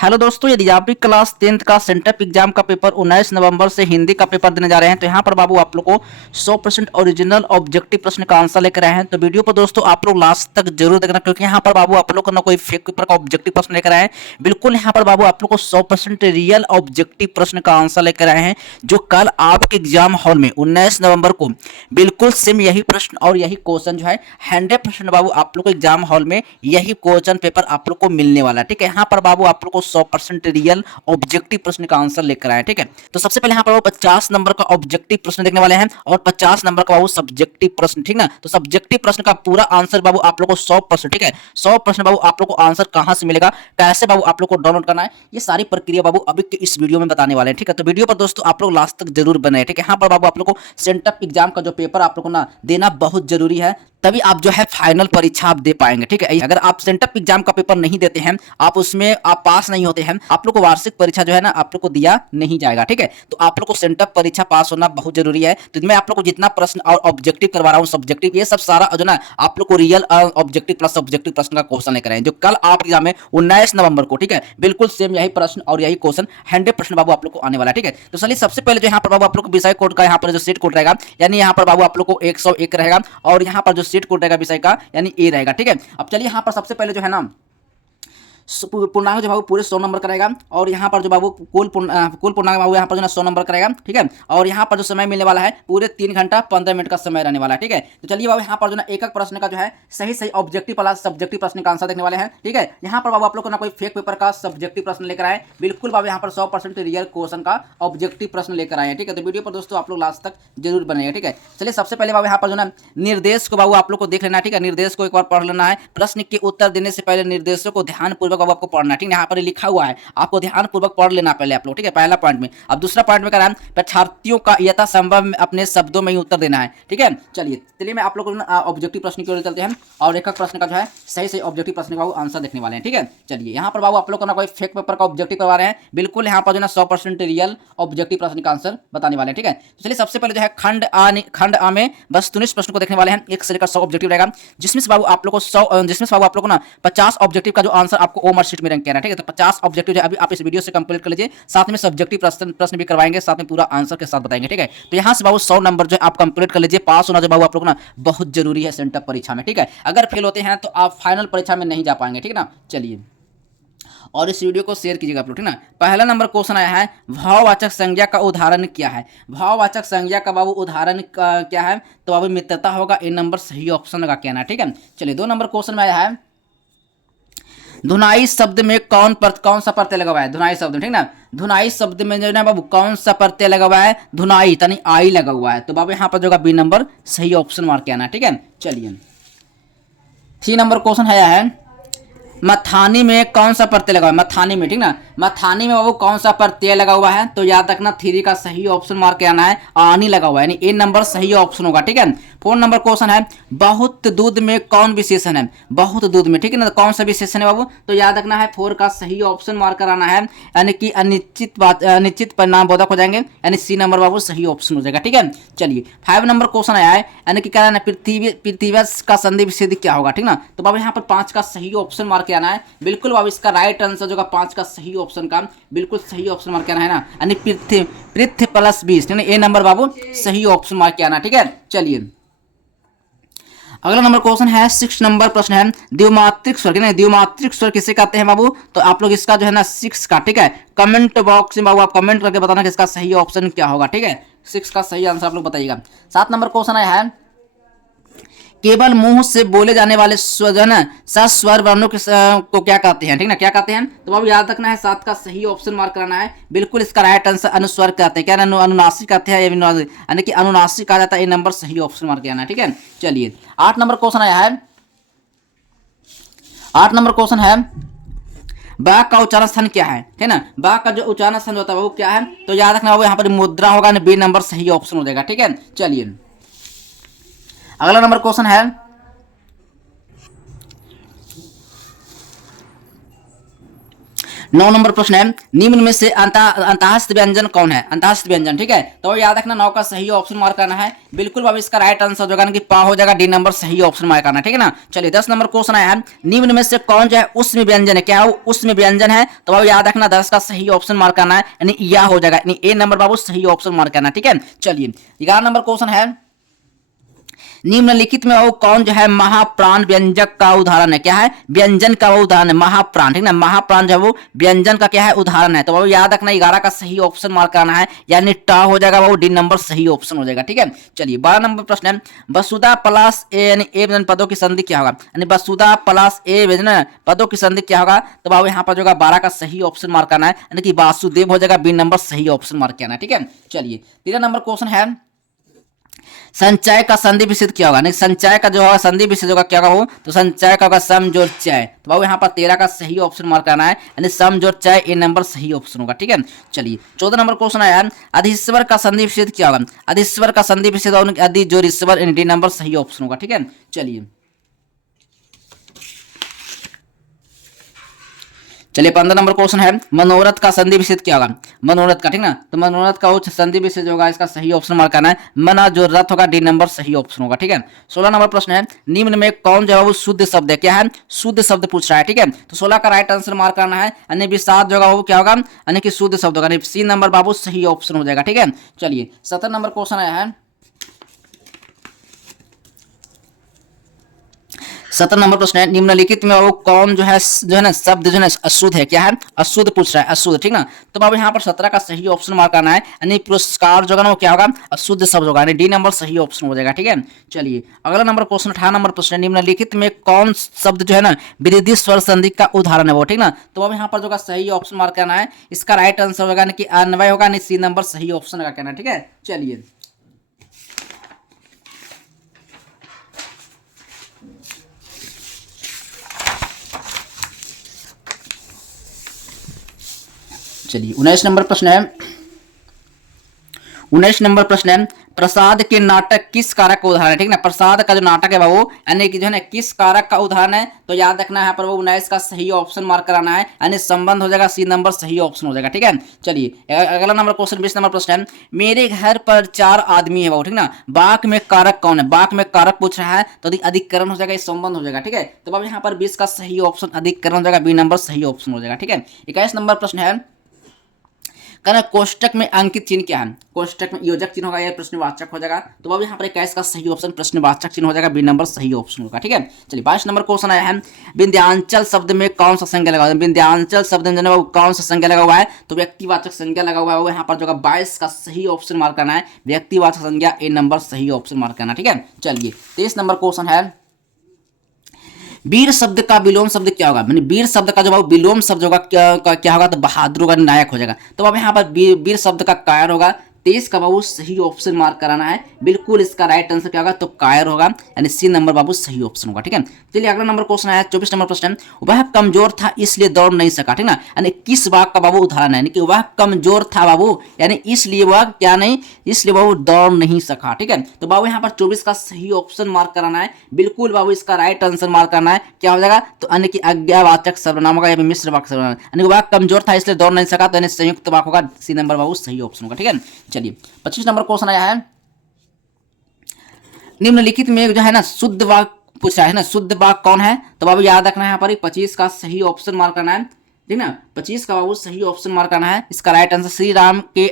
Hello दोस्तों, यदि आप भी क्लास 10th का सेंटअप एग्जाम का पेपर 19 नवंबर से हिंदी का पेपर देने जा रहे हैं तो यहाँ पर बाबू आप लोग को 100% ओरिजिनल ऑब्जेक्टिव प्रश्न का आंसर लेकर आए हैं। तो वीडियो पर दोस्तों आप लोग लास्ट तक जरूर देखना, क्योंकि यहाँ पर बाबू आप लोग को ना कोई फेक पेपर का ऑब्जेक्टिव प्रश्न लेकर आए हैं। बिल्कुल यहाँ पर बाबू आप लोग को 100% रियल ऑब्जेक्टिव प्रश्न का आंसर लेकर आए हैं, जो कल आपके एग्जाम हॉल में 19 नवंबर को बिल्कुल सेम यही प्रश्न और यही क्वेश्चन जो है 100% बाबू आप लोग को एग्जाम हॉल में यही क्वेश्चन पेपर आप लोग को मिलने वाला है। ठीक है, यहाँ पर बाबू आप लोग को 100% रियल ऑब्जेक्टिव प्रश्न का आंसर लेकर आए। ठीक है, तो सबसे पहले यहाँ पर वो 50 नंबर का ऑब्जेक्टिव प्रश्न देखने वाले हैं और 50 नंबर का बाबू सब्जेक्टिव प्रश्न। ठीक ना, तो सब्जेक्टिव प्रश्न का पूरा आंसर बाबू आप लोग को 100%। ठीक है, 100% बाबू आप लोग को आंसर कहां से मिलेगा, कैसे बाबू आप लोग को डाउनलोड करना है, ये सारी प्रक्रिया बाबू अभी के इस वीडियो में बताने वाले हैं। ठीक है, तो वीडियो पर दोस्तों आप लोग लास्ट तक जरूर बने। ठीक है, यहाँ पर बाबू आप लोग को सेंटअप एग्जाम का जो पेपर आप लोग को ना देना बहुत जरूरी है, तभी आप जो है फाइनल परीक्षा आप दे पाएंगे। ठीक है, अगर आप सेंटअप एग्जाम का पेपर नहीं देते हैं, आप उसमें आप पास नहीं होते हैं, आप लोग को वार्षिक परीक्षा जो है ना आप लोग को दिया नहीं जाएगा। ठीक है, तो आप लोग को सेंटअप परीक्षा पास होना बहुत जरूरी है। तो मैं आप लोग को जितना प्रश्न और ऑब्जेक्टिव करवा रहा हूँ, सब्जेक्टिव, ये सब सारा जो ना आप लोग को रियल ऑब्जेक्टिव प्लस सब्जेक्टिव प्रश्न का क्वेश्चन लेकर आए, जो कल आप एग्जाम में 19 नवंबर को। ठीक है, बिल्कुल सेम यही प्रश्न और यही क्वेश्चन 100% बाबू आप लोग को आने वाला है। ठीक है, तो चलिए सबसे पहले जो यहाँ पर बाबू आप लोग को विषय कोड का यहाँ पर जो सीट कोड रहेगा, यानी यहाँ पर बाबू आप लोग को 101 रहेगा और यहाँ पर जो सीट कोड रहेगा विषय का यानी ए रहेगा। ठीक है, अब चलिए यहाँ पर सबसे पहले जो है ना पूर्णांक जो बाबू पूरे 100 नंबर करेगा और यहाँ पर जो बाबू कुल पूर्णांक बाबू यहाँ पर जो ना 100 नंबर करेगा। ठीक है, और यहाँ पर जो समय मिलने वाला है पूरे 3 घंटा 15 मिनट का समय रहने वाला है। ठीक है, तो चलिए बाबू यहाँ पर जो ना एक एक प्रश्न का जो है सही सही ऑब्जेक्टिव वाला सब्जेक्टिव प्रश्न का आंसर देखने वाले हैं। ठीक है, यहाँ पर बाबू आप लोग को ना कोई फेक पेपर का सब्जेक्टिव प्रश्न लेकर आए, बिल्कुल बाबू यहाँ पर 100% रियल क्वेश्चन का ऑब्जेक्टिव प्रश्न लेकर आए हैं। ठीक है, तो वीडियो पर दोस्तों आप लोग लास्ट तक जरूर बनेगा। ठीक है, चलिए सबसे पहले बाबू यहाँ पर जो ना निर्देश को बाबू आप लोग को देख लेना है। ठीक है, निर्देश को एक बार पढ़ लेना है। प्रश्न के उत्तर देने से पहले निर्देशों को ध्यानपूर्वक बाबू आपको पढ़ना है। ठीक है, यहाँ पर लिखा हुआ है, आपको ध्यानपूर्वक पढ़ लेना पहले आप लोग। ठीक है, पहला पॉइंट में। अब दूसरा पॉइंट में क्या है, परीक्षार्थियों का यथासंभव अपने शब्दों में ही उत्तर देना है। ठीक है, चलिए मैं आप लोग को ऑब्जेक्टिव प्रश्न की ओर चलते हैं और एक एक प्रश्न का जो है सही सही ऑब्जेक्टिव प्रश्न का आंसर देखने वाले हैं। ठीक है, चलिए यहाँ पर बाबू आप लोग को ना कोई फेक पेपर का ऑब्जेक्टिव करवा रहे हैं, बिल्कुल यहाँ पर जो ना 100% रियल ऑब्जेक्टिव प्रश्न का आंसर बताने वाले हैं। ठीक है, तो चलिए सबसे पहले जो है खंड आ में वस्तुनिष्ठ प्रश्न को देखने वाले हैं। 1 से लेकर 100 ऑब्जेक्टिव रहेगा, जिसमें से बाबू आप लोग को 100 जिसमें से बाबू आप लोग को ना 50 ऑब्जेक्टिव का जो आंसर आपको ओ मार्क शीट में रैंक किया है। ठीक है, तो 50 ऑब्जेक्टिव जो अभी आप इस वीडियो से कंप्लीट कर लीजिए, साथ में सब्जेक्टिव प्रश्न भी करवाएंगे, साथ में पूरा आंसर के साथ बताएंगे। ठीक है, तो यहाँ से बाबू 100 नंबर जो आप कंप्लीट कर लीजिए। पास होना जो बाबू आप लोग ना बहुत जरूरी है सेंटअप परीक्षा में। ठीक है, अगर फेल होते हैं तो आप फाइनल परीक्षा में नहीं जा पाएंगे। ठीक है ना, चलिए और इस वीडियो को शेयर कीजिएगा आप लोग। ठीक ना, पहला नंबर क्वेश्चन आया है, भाववाचक संज्ञा का उदाहरण क्या है। भाववाचक संज्ञा का बाबू उदाहरण क्या है, तो बाबू मित्रता होगा। ए नंबर सही ऑप्शन लगा के आना। ठीक है, चलिए 2 नंबर क्वेश्चन में आया है, धुनाई शब्द में कौन सा प्रत्यय लगा हुआ है। धुनाई शब्द, ठीक ना, धुनाई शब्द में जो है बाबू कौन सा प्रत्यय लगा हुआ है, धुनाई यानी आई लगा हुआ है, तो बाबू यहाँ पर जो बी नंबर सही ऑप्शन मार्क किया ना। ठीक है, चलिए 3 नंबर क्वेश्चन है, मथानी में कौन सा प्रत्यय लगा हुआ है। मथानी में, ठीक ना, मथानी में बाबू कौन सा प्रत्यय लगा हुआ है, तो याद रखना 3 का सही ऑप्शन मार्क करना है, आनी लगा हुआ है, यानी ए नंबर सही ऑप्शन होगा। ठीक है, 4 नंबर क्वेश्चन है, बहुत दूध में कौन विशेषण है। बहुत दूध में, ठीक है ना, तो कौन सा विशेषण है बाबू, तो याद रखना है 4 का सही ऑप्शन मार्क कराना है, यानी कि अनिश्चित परिणाम बोधक हो जाएंगे, यानी सी नंबर बाबू सही ऑप्शन हो जाएगा। ठीक है, चलिए 5 नंबर क्वेश्चन आया है, यानी कि क्या है, पृथ्वी का संधि विच्छेद क्या होगा। ठीक ना, तो बाबू यहाँ पर 5 का सही ऑप्शन मार्क आना है, बिल्कुल बाबू इसका राइट आंसर जो 5 का सही ऑप्शन का बिल्कुल सही ऑप्शन मार्क आना है ना, यानी पृथ्वी प्लस 20, ए नंबर बाबू सही ऑप्शन मार्क आना। ठीक है, चलिए अगला नंबर क्वेश्चन है, 6 नंबर प्रश्न है, द्विमात्रिक स्वर, द्विमात्रिक स्वर किसे कहते हैं बाबू, तो आप लोग इसका जो है ना 6 का, ठीक है, कमेंट बॉक्स में बाबू आप कमेंट करके बताना कि इसका सही ऑप्शन क्या होगा। ठीक है, 6 का सही आंसर आप लोग बताइएगा। 7 नंबर क्वेश्चन है, केवल मुंह से बोले जाने वाले सस्वर वर्णों को क्या कहते हैं। ठीक ना, क्या कहते हैं, तो बाबू याद रखना है 7 का सही ऑप्शन मार्क कराना है, बिल्कुल इसका राइट आंसर अनुस्वर कहते हैं। क्या अनुनासिक कहते हैं, यानी कि अनुनासिक कहा जाता है, ये नंबर सही ऑप्शन मार्क करना है। ठीक है, चलिए 8 नंबर क्वेश्चन आया है, 8 नंबर क्वेश्चन है, बाघ का उच्चारण स्थान क्या है। ठीक ना, बाघ का जो उच्चारण स्थान होता है वो क्या है, तो याद रखना बाबू यहाँ पर मुद्रा होगा, बी नंबर सही ऑप्शन हो जाएगा। ठीक है, चलिए अगला नंबर क्वेश्चन है, 9 नंबर प्रश्न है, निम्न में से अंतःस्थ व्यंजन कौन है? अंतःस्थ व्यंजन, ठीक है। तो याद रखना 9 का सही ऑप्शन मार्क करना है। बिल्कुल बाबू इसका राइट आंसर जो होगा कि पा हो जाएगा, डी नंबर सही ऑप्शन मार्क करना है, ठीक है ना। चलिए 10 नंबर क्वेश्चन आया है, निम्न में से कौन जो है उष्म व्यंजन है? क्या है उष्म व्यंजन है? तो बाबू याद रखना 10 का सही ऑप्शन मार्क करना है, यानी यह हो जाएगा, यानी ए नंबर बाबू सही ऑप्शन मार्क करना है, ठीक है। चलिए 11 नंबर क्वेश्चन है, निम्नलिखित में वो कौन जो है महाप्राण व्यंजक का उदाहरण है? क्या है? व्यंजन का वो उदाहरण है, महाप्राण, ठीक ना। महाप्राण जो है वो व्यंजन का क्या है? उदाहरण है। तो वो याद रखना 11 का सही ऑप्शन मार्क करना है, यानी टा हो जाएगा वो, डी नंबर सही ऑप्शन हो जाएगा, ठीक है। चलिए 12 नंबर प्रश्न है, वसुधा प्लस ए यानी ए व्यंजन पदों की संधि क्या होगा? यानी वसुधा प्लस ए व्यंजन पदों की संधि क्या होगा? तो बाबू यहाँ पर जो 12 का सही ऑप्शन मार्क करना है, यानी कि वासुदेव हो जाएगा, बी नंबर सही ऑप्शन मार्क करना है, ठीक है। चलिए 13 नंबर क्वेश्चन है, संचय का संधि विच्छेद क्या होगा? नहीं, संचय का जो होगा संधि विच्छेद होगा क्या होगा? तो संचय का होगा सम जोड़ चय। तो बाबू यहाँ पर 13 का सही ऑप्शन मार्क करना है, यानी सम जोड़ चय, ए नंबर सही ऑप्शन होगा, ठीक है। चलिए 14 नंबर क्वेश्चन आया, अधीश्वर का संधि विच्छेद क्या होगा? अधीश्वर का संधि विच्छेद होगा अधि जोड़ ईश्वर, डी नंबर सही ऑप्शन होगा, ठीक है। चलिए 15 नंबर क्वेश्चन है, मनोरथ का संधि विच्छेद क्या होगा? मनोरथ का, ठीक ना। तो मनोरथ का उच्च संधि विच्छेद होगा, इसका सही ऑप्शन मार्क करना है, मना जो रथ होगा, डी नंबर सही ऑप्शन होगा, ठीक है। 16 नंबर प्रश्न है, निम्न में कौन जो है वो शुद्ध शब्द है? क्या है? शुद्ध शब्द पूछ रहा है, ठीक है। तो 16 का राइट आंसर मार्क करना है, यानी विषाद जो होगा वो क्या होगा? यानी कि शुद्ध शब्द होगा, सी नंबर बाबू सही ऑप्शन हो जाएगा, ठीक है। चलिए 17 नंबर क्वेश्चन आया है, 17 नंबर प्रश्न है, निम्नलिखित में वो कौन जो है ना शब्द जो है ना अशुद्ध है? क्या है? अशुद्ध पूछ रहा है, अशुद्ध, ठीक ना। तो बाबू यहाँ पर 17 का सही ऑप्शन मार्क करना है, यानी पुरस्कार जो होगा ना वो क्या होगा? अशुद्ध शब्द होगा, यानी डी नंबर सही ऑप्शन हो जाएगा, ठीक है। चलिए अगला नंबर क्वेश्चन 18 नंबर प्रश्न है, निम्नलिखित में कौन शब्द जो है ना विरोधी स्वर संधि का उदाहरण है वो, ठीक ना। तो अब यहाँ पर जो सही ऑप्शन मार्क करना है, इसका राइट आंसर होगा कि अन्वय होगा, नहीं सी नंबर सही ऑप्शन लगा करना, ठीक है। चलिए चलिए 19 नंबर प्रश्न है, 19 नंबर प्रश्न है, प्रसाद के नाटक किस कारक का उदाहरण है? ठीक ना, प्रसाद का जो नाटक है वो यानी कि जो है ना किस कारक का उदाहरण है? तो याद रखना है यहाँ पर वो 19 का सही ऑप्शन मार्क कराना है, यानी संबंध हो जाएगा, सी नंबर सही ऑप्शन हो जाएगा, ठीक है। चलिए अगला नंबर क्वेश्चन 20 नंबर प्रश्न है, मेरे घर पर 4 आदमी है वो, ठीक ना। बाक में कारक कौन है? बाक में कारक पूछ रहा है, तो अधिकरण हो जाएगा, इस संबंध हो जाएगा, ठीक है। तो अब यहाँ पर 20 का सही ऑप्शन अधिकरण हो जाएगा, बी नंबर सही ऑप्शन हो जाएगा, ठीक है। 21 नंबर प्रश्न है, कहना कोष्टक में अंकित चिन्ह क्या है? कोष्टक में योजक चिन्ह होगा, यह प्रश्नवाचक हो जाएगा। तो अब यहाँ पर 21 का सही ऑप्शन प्रश्नवाचक चिन्ह हो जाएगा, बी नंबर सही ऑप्शन होगा, ठीक है। चलिए 22 नंबर क्वेश्चन आया है, विंध्यांचल शब्द में कौन सा संज्ञा लगा हुआ है? विंध्यांचल शब्द में जो कौन सा संज्ञा लगा हुआ है? तो व्यक्तिवाचक संज्ञा लगा हुआ है, वो यहाँ पर जो 22 का सही ऑप्शन मार्क करना है, व्यक्तिवाचक संज्ञा, ए नंबर सही ऑप्शन मार्क करना, ठीक है। चलिए 23 नंबर क्वेश्चन है, वीर शब्द का विलोम शब्द क्या होगा? मैंने वीर शब्द का जो विलोम शब्द होगा क्या होगा? तो बहादुर होगा, नायक हो जाएगा। तो अब यहाँ पर वीर शब्द का कायर होगा, 23 का बाबू सही ऑप्शन मार्क कराना है, बिल्कुल इसका राइट आंसर क्या होगा? तो कायर होगा, यानी सी नंबर बाबू सही ऑप्शन होगा, ठीक है। चलिए अगला नंबर क्वेश्चन आया 24 नंबर प्रश्न, वह कमजोर था इसलिए दौड़ नहीं सका, ठीक ना। यानी किस वाक्य का बाबू उदाहरण है? यानी कि वह कमजोर था बाबू, यानी इसलिए वह क्या नहीं, इसलिए बाबू दौड़ नहीं सका, ठीक है। तो बाबू यहाँ पर 24 का सही ऑप्शन मार्क कराना है, बिल्कुल बाबू इसका राइट आंसर मार्क करना है, क्या हो जाएगा? तो अन्य की आज्ञावाचक सर्वनाम होगा, या मिश्र वाक्य सर्वनाम, यानी वह कमजोर था इसलिए दौड़ नहीं सका, तो यानी संयुक्त वाक्य होगा, सी नंबर बाबू सही ऑप्शन होगा, ठीक है। चलिए 25 नंबर क्वेश्चन आया है, निम्नलिखित में जो है ना शुद्ध वाक्य पूछा है ना, शुद्ध वाक्य कौन है? तो बाबू याद रखना है यहाँ पर 25 का सही ऑप्शन मार्क करना है, ठीक ना। 25 का बाबू सही ऑप्शन मार्क करना है, इसका राइट आंसर श्री राम के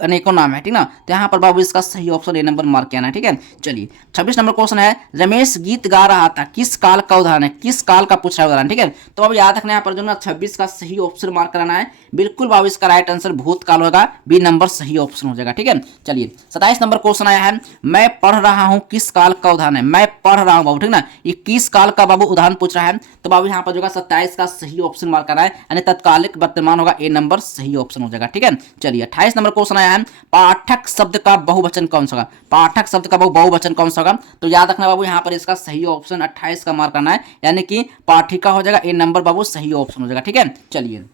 अनेकों नाम है, ठीक ना। तो यहाँ पर बाबू इसका सही ऑप्शन ए नंबर मार्क करना है, ठीक है। चलिए 26 नंबर क्वेश्चन है, रमेश गीत गा रहा था, किस काल का उदाहरण है? किस काल का पूछ रहा है उदाहरण, ठीक है। तो अब याद रखना यहाँ पर जो ना 26 का सही ऑप्शन मार्क कराना है, बिल्कुल बाबू इसका राइट आंसर भूतकाल होगा, बी नंबर सही ऑप्शन हो जाएगा, ठीक है। चलिए 27 नंबर क्वेश्चन आया है, मैं पढ़ रहा हूँ, किस काल का उदाहरण है? मैं पढ़ रहा हूँ बाबू, ठीक ना, ये किस काल का बाबू उदाहरण पूछ रहा है? तो बाबू यहाँ पर जो 27 का सही ऑप्शन मार्क करना है, यानी तत्कालिक वर्तमान होगा, ए नंबर सही ऑप्शन हो जाएगा, ठीक है। चलिए 28 नंबर क्वेश्चन आया है, पाठक शब्द का बहुवचन कौन सा होगा? पाठक शब्द का बहुवचन कौन सा होगा? तो याद रखना बाबू यहाँ पर इसका सही ऑप्शन 28 का मार्क करना है, यानी कि पाठिका हो जाएगा, ए नंबर बाबू सही ऑप्शन हो जाएगा, ठीक है। चलिए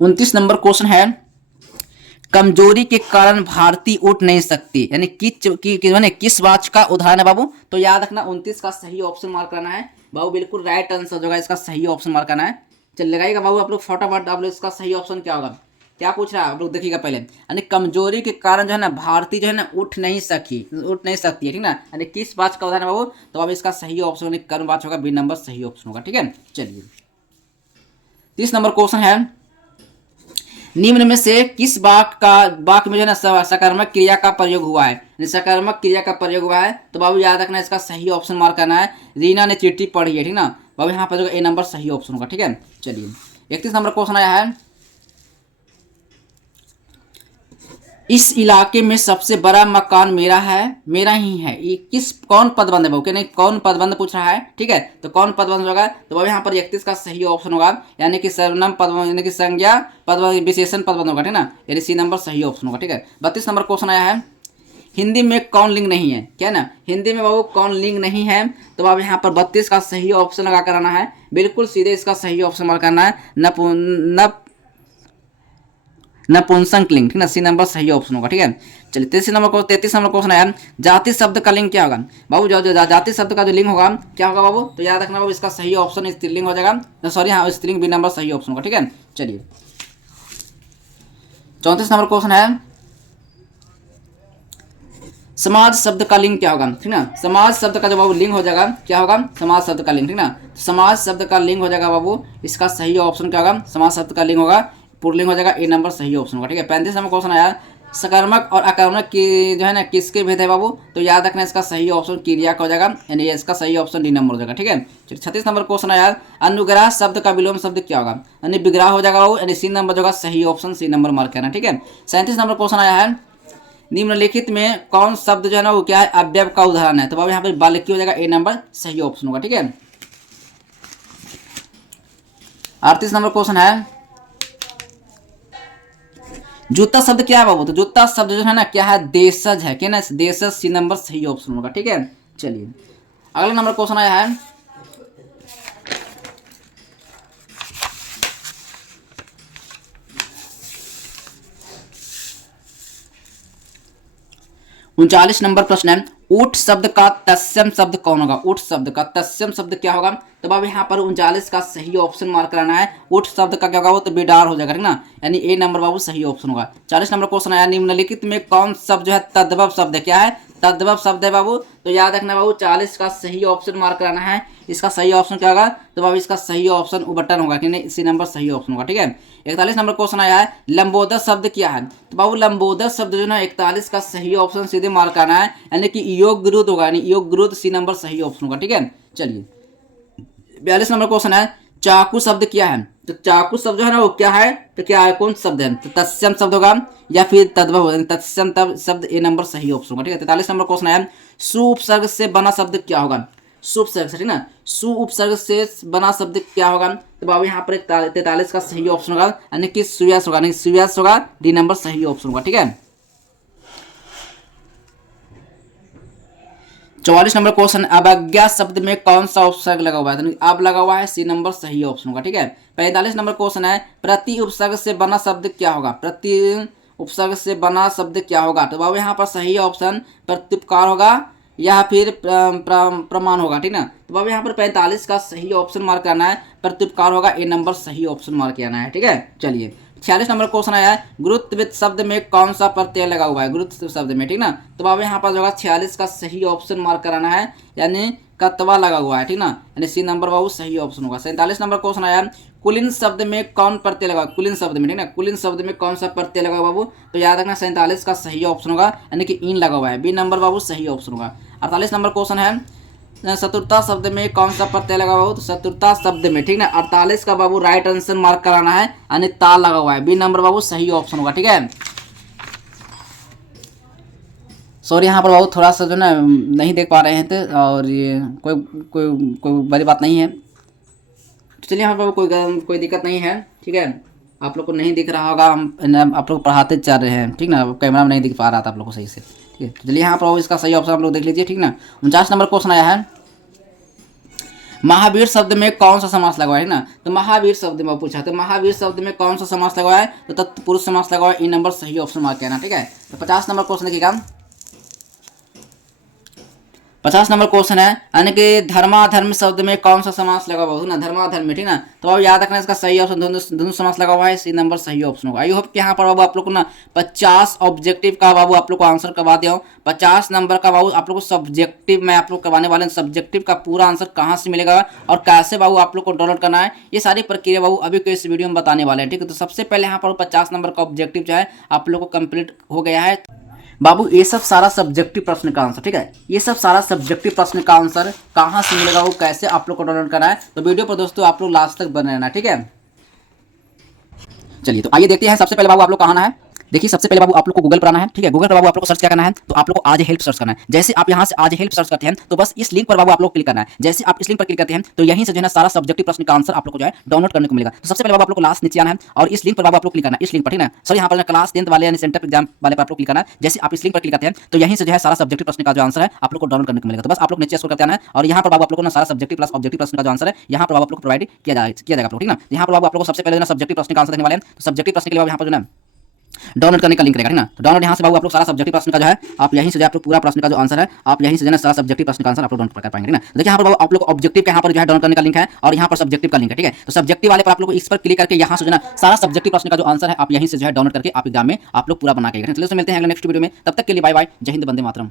29 नंबर क्वेश्चन है, कमजोरी के कारण भारतीय उठ नहीं सकती, यानी किस वाच का उदाहरण है बाबू? तो याद रखना 29 का सही ऑप्शन मार्क करना है बाबू, बिल्कुल राइट आंसर होगा, इसका सही ऑप्शन मार्क करना है। चल लगाइएगा बाबू आप लोग फटाफट, आप लोग इसका सही ऑप्शन क्या होगा, क्या पूछ रहा है आप लोग देखिएगा पहले, यानी कमजोरी के कारण जो है ना भारतीय जो है ना उठ नहीं सकती है, ठीक ना, यानी किस वाच का उदाहरण है बाबू? तो अब इसका सही ऑप्शन कर्म वाच होगा, बी नंबर सही ऑप्शन होगा, ठीक है। चलिए 30 नंबर क्वेश्चन है, निम्न में से किस वाक्य में जो है ना सकारात्मक क्रिया का प्रयोग हुआ है, सकारात्मक क्रिया का प्रयोग हुआ है? तो बाबू याद रखना इसका सही ऑप्शन मार्क करना है, रीना ने चिट्ठी पढ़ी है, ठीक ना बाबू, यहाँ पर जो ए नंबर सही ऑप्शन होगा, ठीक है। चलिए 31 नंबर क्वेश्चन आया है, इस इलाके में सबसे बड़ा मकान मेरा ही है, ये कौन पदबंध है बाबू? नहीं कौन पदबंध पूछ रहा है, ठीक है, तो कौन पदबंध होगा? तो बाबू यहाँ पर 31 का सही ऑप्शन होगा, यानी कि सर्वनाम पदबंध, यानी कि संज्ञा पदबंध विशेषण पदबंध होगा, ठीक ना, यानी सी नंबर सही ऑप्शन होगा, ठीक है। 32 नंबर क्वेश्चन आया है, हिंदी में कौन लिंग नहीं है, क्या ना, हिंदी में बाबू कौन लिंग नहीं है? तो बाबू यहाँ पर 32 का सही ऑप्शन लगा कर आना है, बिल्कुल सीधे इसका सही ऑप्शन मार्क करना है, नपुंसक लिंग, ठीक ना, सी नंबर सही ऑप्शन होगा, ठीक है। चलिए 33 नंबर क्वेश्चन आया, जाति शब्द का लिंग क्या होगा बाबू? जो जाति शब्द का जो लिंग होगा क्या होगा बाबू? तो याद रखना बाबू इसका सही ऑप्शन स्त्रीलिंग हो जाएगा, सॉरी हाँ स्त्रीलिंग, बी नंबर सही ऑप्शन होगा, ठीक है। चलिए 34 नंबर क्वेश्चन है, समाज शब्द का लिंग क्या होगा, ठीक ना, समाज शब्द का जो बाबू लिंग हो जाएगा क्या होगा? समाज शब्द का लिंग, ठीक ना, समाज शब्द का लिंग हो जाएगा बाबू, इसका सही ऑप्शन क्या होगा? समाज शब्द का लिंग होगा, पुल्लिंग हो जाएगा, ए नंबर सही ऑप्शन होगा, ठीक है। 35 नंबर क्वेश्चन आया, सकारात्मक और अकारात्मक की जो है ना किसके भेद है बाबू? तो याद रखना इसका सही ऑप्शन क्रिया का हो जाएगा, यानी इसका सही ऑप्शन डी नंबर हो जाएगा, ठीक है। 36 नंबर क्वेश्चन आया, अनुग्रह शब्द का विलोम शब्द क्या होगा? यानी विग्रह हो जाएगा बाबू, यानी सी नंबर होगा सही ऑप्शन, सी नंबर मार्क करना, ठीक है। 37 नंबर क्वेश्चन आया है, निम्नलिखित में कौन शब्द जो है ना वो क्या है? अव्यय का उदाहरण है, तो बाबू यहाँ पर बालकी हो जाएगा, ए नंबर सही ऑप्शन होगा, ठीक है। 38 नंबर क्वेश्चन है, जूता शब्द क्या है बाबू? तो जूता शब्द जो है ना क्या है? देशज है, क्या ना, देशज सी नंबर सही ऑप्शन होगा, ठीक है। चलिए अगला नंबर क्वेश्चन आया है, 39 नंबर प्रश्न है, ऊठ शब्द का तत्सम शब्द कौन होगा? ऊठ शब्द का तत्सम शब्द क्या होगा? तो अब यहाँ पर 39 का सही ऑप्शन मार्क कराना है, ऊठ शब्द का क्या होगा? वो तो बिडार हो जाएगा, ठीक ना, यानी ए नंबर बाबू सही ऑप्शन होगा। 40 नंबर क्वेश्चन आया, निम्नलिखित में कौन शब्द जो है तद्भव शब्द है? क्या है? तद्भव शब्द है बाबू, तो याद रखना बाबू 40 का सही ऑप्शन मार्क कराना है, इसका सही ऑप्शन क्या होगा? तो बाबू इसका सही ऑप्शन बटन होगा, कि नहीं, इसी नंबर सही ऑप्शन होगा, ठीक है। 41 नंबर क्वेश्चन आया है, लंबोदर शब्द क्या है? तो बाबू लंबोदर शब्द जो है 41 का सही ऑप्शन सीधे मार्क करना है, यानी कि योग विरुद्ध होगा, यानी योग विरुद्ध सी नंबर सही ऑप्शन होगा, ठीक है। चलिए 42 नंबर क्वेश्चन है, चाकू शब्द क्या है? तो चाकू शब्द जो है ना वो क्या है? तो क्या है, कौन शब्द है? तो तत्सम शब्द होगा या फिर तद्भव, तत्सम शब्द ए नंबर सही ऑप्शन होगा, ठीक है। 43 नंबर क्वेश्चन है, सु उपसर्ग से बना शब्द क्या होगा? सु उपसर्ग से, ठीक ना, सु उपसर्ग से बना शब्द क्या होगा? तो बाबू यहाँ पर 43 का सही ऑप्शन होगा, यानी कि सुयास होगा, नहीं सुयास होगा, डी नंबर सही ऑप्शन होगा, ठीक है। 44 नंबर क्वेश्चन, अवज्ञा शब्द में कौन सा उपसर्ग लगा हुआ है? अब लगा हुआ है, सी नंबर सही ऑप्शन होगा, ठीक है। 45 नंबर क्वेश्चन है, प्रति उपसर्ग से बना शब्द क्या होगा? प्रति उपसर्ग से बना शब्द क्या होगा? तो बाबू यहाँ पर सही ऑप्शन प्रत्युपकार होगा या फिर प्रमाण होगा, ठीक ना, तो बाबू यहाँ पर 45 का सही ऑप्शन मार्क करना है, प्रत्युपकार होगा, ए नंबर सही ऑप्शन मार्क करना है, ठीक है। चलिए 46 नंबर क्वेश्चन आया है, गुरुत्वविद शब्द में कौन सा प्रत्यय लगा हुआ है? गुरुत्व शब्द में, ठीक ना, तो बाबू यहाँ पर जो है 46 का सही ऑप्शन मार्क कराना है, यानी कत्वा लगा हुआ है, ठीक ना, यानी सी नंबर बाबू सही ऑप्शन होगा। 47 नंबर क्वेश्चन आया, कुलीन शब्द में कौन प्रत्यय लगा? कुलीन शब्द में, ठीक ना, कुलीन शब्द में कौन सा प्रत्यय लगा बाबू? तो याद रखना 47 का सही ऑप्शन होगा, यानी कि इन लगा हुआ है, बी नंबर बाबू सही ऑप्शन होगा। 48 नंबर क्वेश्चन है, चतुर्था शब्द में कौन सा प्रत्यय लगा हुआ? तो चतुर्था शब्द में, ठीक ना, 48 का बाबू राइट आंसर मार्क कराना है, यानी ता लगा हुआ है, बी नंबर बाबू सही ऑप्शन होगा, ठीक है। सॉरी यहाँ पर बाबू थोड़ा सा जो ना नहीं देख पा रहे हैं, तो और ये कोई कोई कोई बड़ी बात नहीं है, चलिए यहाँ पर कोई दिक्कत नहीं है, ठीक है। आप लोग को नहीं दिख रहा होगा, हम आप लोग पढ़ाते चल रहे हैं, ठीक ना, कैमरा में नहीं दिख पा रहा था आप लोग को सही से, ठीक है। चलिए यहाँ पर इसका सही ऑप्शन आप लोग देख लीजिए, ठीक ना। 49 नंबर क्वेश्चन आया है, महावीर शब्द में कौन सा समास लगा हुआ है ना, तो महावीर शब्द में पूछा, तो महावीर शब्द में कौन सा समास लगा हुआ है, तो तत्पुरुष समास लगा हुआ है। इन नंबर सही ऑप्शन मार्क करना, ठीक है। तो 50 नंबर क्वेश्चन देखिएगा, 50 नंबर क्वेश्चन है, यानी कि धर्माधर्म शब्द में कौन सा समास लगा हुआ है ना, धर्माधर्म में, ठीक ना। तो अब याद रखना इसका सही ऑप्शन दोनों समास लगा हुआ है, सी नंबर सही ऑप्शन होगा। आई होप कि यहाँ पर बाबू आप लोग को ना 50 ऑब्जेक्टिव का बाबू आप लोग को आंसर करवा दिया हूँ। 50 नंबर का बाबू आप लोग को सब्जेक्टिव में आप लोग करवाने वाले हैं। सब्जेक्टिव का पूरा आंसर कहाँ से मिलेगा और कैसे बाबू आप लोग को डाउनलोड करना है, ये सारी प्रक्रिया बाबू अभी के इस वीडियो में बताने वाले हैं, ठीक है। तो सबसे पहले यहाँ पर 50 नंबर का ऑब्जेक्टिव जो है आप लोग को कंप्लीट हो गया है बाबू। ये सब सारा सब्जेक्टिव प्रश्न का आंसर, ठीक है, ये सब सारा सब्जेक्टिव प्रश्न का आंसर कहाँ से मिलेगा, वो कैसे आप लोग को डाउनलोड करना है, तो वीडियो पर दोस्तों आप लोग लास्ट तक बने रहना, ठीक है। चलिए तो आइए देखते हैं। सबसे पहले बाबू आप लोग कहाँ आना है, देखिए सबसे पहले बाबू आप लोग को गूगल पर आना है, ठीक है। गूगल पर बाबू आप लोग को सर्च क्या करना है, तो आप लोग को आज हेल्प सर्च करना है। जैसे आप यहाँ से आज हेल्प सर्च करते हैं तो बस इस लिंक पर बाबू आप लोग क्लिक करना है। जैसे आप इस लिंक पर क्लिक करते हैं तो यहीं से जो है सारा सब्जेक्टिव प्रश्न का आंसर आप लोग को जो है डाउनलोड करने को मिलेगा। तो सबसे पहले बाबू आप लोग को लास्ट नीचे आना है और इस लिंक पर बाबू आप लोग क्लिक करना है, इस लिंक पर, ठीक है। सर यहाँ पर क्लास 10th वाले यानी सेंटर एग्जाम वाले पर आप लोग क्लिक करना है। जैसे आप इस लिंक पर क्लिक करते हैं तो यहीं से जो है सारा सब्जेक्टिव प्रश्न का जो आंसर है आप लोग को डाउनलोड करने को मिलेगा। तो बस आप लोग नीचे स्क्रॉल करते आना है और यहाँ पर बाबू आप लोग को सारा सब्जेक्टिव प्लस ऑब्जेक्टिव प्रश्न का जो आंसर है यहाँ पर बाबू आप लोग को प्रोवाइड किया जाएगा आप लोग, ठीक ना। यहाँ पर बाबू आप लोग को सबसे पहले सब्जेक्टिव प्रश्न का आंसर देने वाले हैं। तो सब्जेक्टिव प्रश्न के लिए यहाँ पर जो है डाउनलोड करने का लिंक रहेगा, ठीक ना। तो डाउनलोड यहाँ से बाबू आप लोग सारा सब्जेक्टिव प्रश्न का जो है आप यहीं से जो आप लोग पूरा प्रश्न का जो आंसर है आप यहीं से जो है सारा सब्जेक्टिव प्रश्न का आंसर आप लोग डाउनलोड कर पाएंगे, ठीक ना। तो देखिए यहाँ पर बाबू आप लोग ऑब्जेक्टिव के यहाँ पर जो है डाउनलोड करने का लिंक है और यहाँ पर सब्जेक्टिव का लिंक है, ठीक है। तो सब्जेक्टिव वाले पर आप लोग इस पर क्लिक करके यहाँ से जो है सारा सब्जेक्टिव प्रश्न का जो आंसर है आप यहीं से जो है डाउनलोड करके आप एग्जाम में आप लोग पूरा बना के। चलिए मिलते हैं अगले नेक्स्ट वीडियो में, तब तक के लिए बाय बाय, जय हिंद, वंदे मातरम।